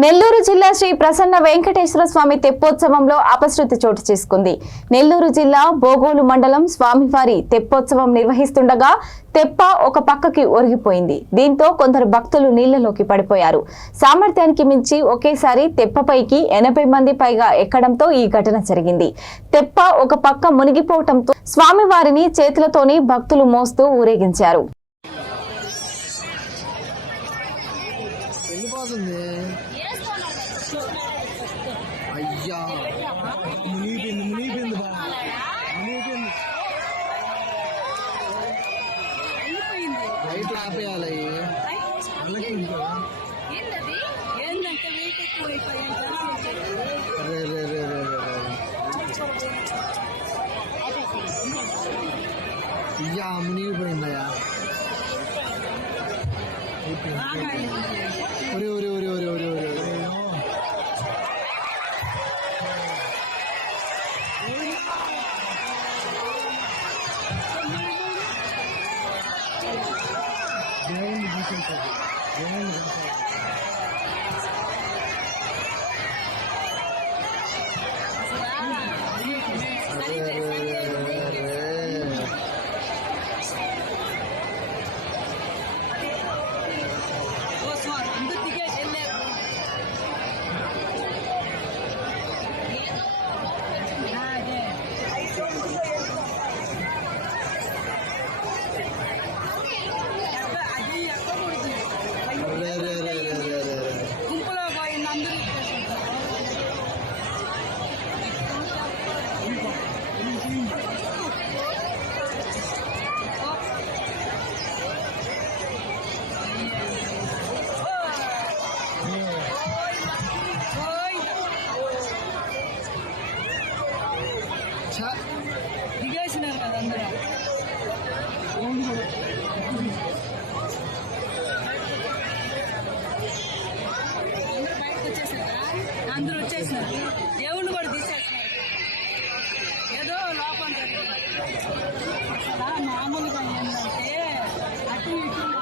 నెల్లూరు జిల్లా శ్రీ ప్రసన్న వెంకటేశ్వర స్వామి తెప్పోత్సవంలో అపశృతి చోటు చేసుకుంది. నెల్లూరు జిల్లా బోగోలు మండలం స్వామివారి తెప్పోత్సవం నిర్వహిస్తుండగా తెప్ప ఒక పక్కకి ఒరిగిపోయింది. దీంతో కొందరు భక్తులు నీళ్లలోకి పడిపోయారు. సామర్థ్యానికి మించి ఒకేసారి తెప్పపైకి 80 మంది పైగా ఎక్కడంతో ఈ ఘటన జరిగింది. తెప్ప ఒక పక్క మునిగిపోవడంతో స్వామివారిని చేతులతోని భక్తులు మోస్తూ ఊరేగించారు. అయ్యా మునిగిపోయింది బా లైట్ ఆపేయాలి. అయ్యా మునిగిపోయిందయ్యా. ఒరే ఒరే ఒరే ఒరే ఒరే ఒరే దిగేసినారు కదా అందరూ. అందరూ బయటకు వచ్చేసారా? అందరూ వచ్చేసినారు. దేవుణ్ణి కూడా తీసేసినారు. ఏదో లోపం జరిగింది. మామూలుగా